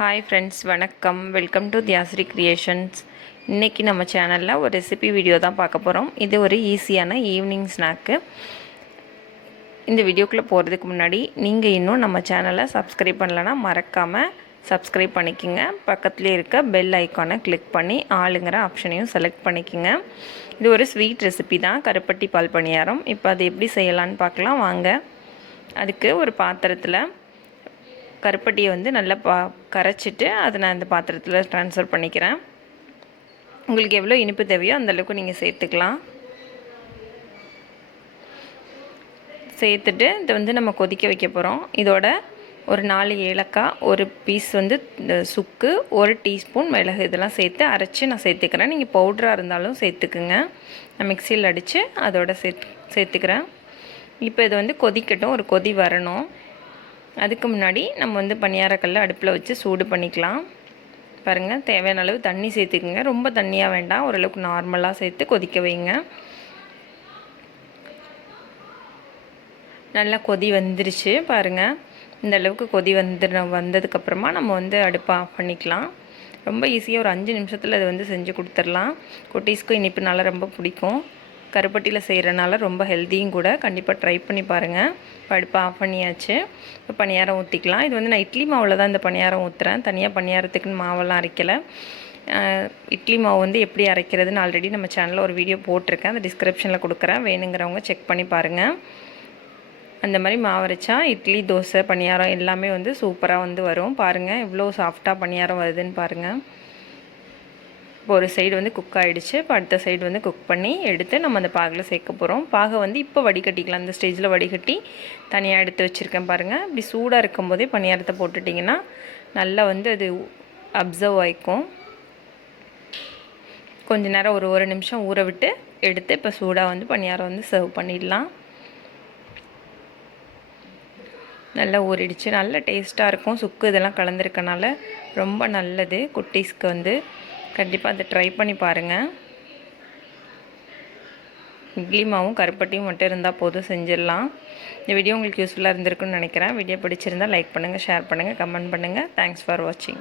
Hi friends, வணக்கம். Welcome to Dhiyasree creations. இன்றைக்கி நம்ம சேனலில் ஒரு ரெசிபி வீடியோ தான் பார்க்க போகிறோம். இது ஒரு ஈஸியான ஈவினிங் ஸ்நாக்கு. இந்த வீடியோக்குள்ளே போகிறதுக்கு முன்னாடி நீங்கள் இன்னும் நம்ம சேனலை சப்ஸ்கிரைப் பண்ணலைன்னா மறக்காமல் சப்ஸ்கிரைப் பண்ணிக்கோங்க. பக்கத்துலேயே இருக்க பெல் ஐக்கானை கிளிக் பண்ணி ஆளுங்கிற ஆப்ஷனையும் செலக்ட் பண்ணிக்கோங்க. இது ஒரு ஸ்வீட் ரெசிபி தான், கருப்பட்டி பால் பணியாரம். இப்போ அது எப்படி செய்யலான்னு பார்க்கலாம் வாங்க. அதுக்கு ஒரு பாத்திரத்தில் கருப்பட்டியை வந்து நல்லா கரைச்சிட்டு அதை நான் இந்த பாத்திரத்தில் ட்ரான்ஸ்ஃபர் பண்ணிக்கிறேன். உங்களுக்கு எவ்வளோ இனிப்பு தேவையோ அந்தளவுக்கு நீங்கள் சேர்த்துக்கலாம். சேர்த்துட்டு இதை வந்து நம்ம கொதிக்க வைக்க போகிறோம். இதோட ஒரு 4 ஏலக்காய், ஒரு பீஸ் வந்து சுக்கு, 1 டீஸ்பூன் மிளகு இதெல்லாம் சேர்த்து அரைச்சி நான் சேர்த்துக்கிறேன். நீங்கள் பவுட்ராக இருந்தாலும் சேர்த்துக்குங்க. நான் மிக்சியில் அடித்து அதோட சேர்த்துக்கிறேன். இப்போ இது வந்து கொதிக்கட்டும், ஒரு கொதி வரணும். அதுக்கு முன்னாடி நம்ம வந்து பணியாரக்கல்ல அடுப்பில் வச்சு சூடு பண்ணிக்கலாம். பாருங்கள், தேவையான அளவு தண்ணி சேர்த்துக்குங்க. ரொம்ப தண்ணியாக வேண்டாம், ஓரளவுக்கு நார்மலாக சேர்த்து கொதிக்க வைங்க. நல்லா கொதி வந்துருச்சு பாருங்கள். இந்த அளவுக்கு கொதி வந்ததுக்கப்புறமா நம்ம வந்து அடுப்பை ஆஃப் பண்ணிக்கலாம். ரொம்ப ஈஸியாக ஒரு 5 நிமிஷத்தில் அதை வந்து செஞ்சு கொடுத்துடலாம். குட்டீஸ்க்கும் இனிப்புனால ரொம்ப பிடிக்கும். கருப்பட்டியில் செய்கிறனால ரொம்ப ஹெல்த்தியும் கூட. கண்டிப்பாக ட்ரை பண்ணி பாருங்கள். அடுப்பை ஆஃப் பண்ணியாச்சு. இப்போ பணியாரம் ஊற்றிக்கலாம். இது வந்து நான் இட்லி மாவில் தான் இந்த பணியாரம் ஊற்றுறேன். தனியாக பணியாரத்துக்குன்னு மாவெல்லாம் அரைக்கலை. இட்லி மாவு வந்து எப்படி அரைக்கிறதுன்னு ஆல்ரெடி நம்ம சேனலில் ஒரு வீடியோ போட்டிருக்கேன். அந்த டிஸ்கிரிப்ஷனில் கொடுக்குறேன், வேணுங்கிறவங்க செக் பண்ணி பாருங்கள். அந்த மாதிரி மாவு அரைச்சா இட்லி, தோசை, பணியாரம் எல்லாமே வந்து சூப்பராக வந்து வரும். பாருங்கள் எவ்வளோ சாஃப்டாக பணியாரம் வருதுன்னு பாருங்கள். இப்போ ஒரு சைடு வந்து குக் ஆகிடுச்சு. இப்போ அடுத்த சைடு வந்து குக் பண்ணி எடுத்து நம்ம அந்த பாகில் சேர்க்க போகிறோம். பாகை வந்து இப்போ வடிகட்டிக்கலாம். அந்த ஸ்டேஜில் வடிகட்டி தனியாக எடுத்து வச்சுருக்கேன் பாருங்கள். இப்படி சூடாக இருக்கும் போதே பணியாரத்தை போட்டுட்டிங்கன்னா நல்லா வந்து அது அப்சர்வ் ஆகிக்கும். கொஞ்ச நேரம் ஒரு நிமிஷம் ஊற விட்டு எடுத்து இப்போ சூடாக வந்து பணியாரம் வந்து சர்வ் பண்ணிடலாம். நல்லா ஊறிடுச்சு. நல்ல டேஸ்ட்டாக இருக்கும். சுக்கு இதெல்லாம் கலந்துருக்கனால ரொம்ப நல்லது. குட்டீஸ்க்கு வந்து கண்டிப்பாக அதை ட்ரை பண்ணி பாருங்கள். இட்லி மாவும் கருப்பட்டியும் மட்டும் இருந்தால் போதும், செஞ்சிடலாம். இந்த வீடியோ உங்களுக்கு யூஸ்ஃபுல்லாக இருந்திருக்குன்னு நினைக்கிறேன். வீடியோ பிடிச்சிருந்தால் லைக் பண்ணுங்கள், ஷேர் பண்ணுங்கள், கமெண்ட் பண்ணுங்கள். தேங்க்ஸ் ஃபார் வாட்சிங்.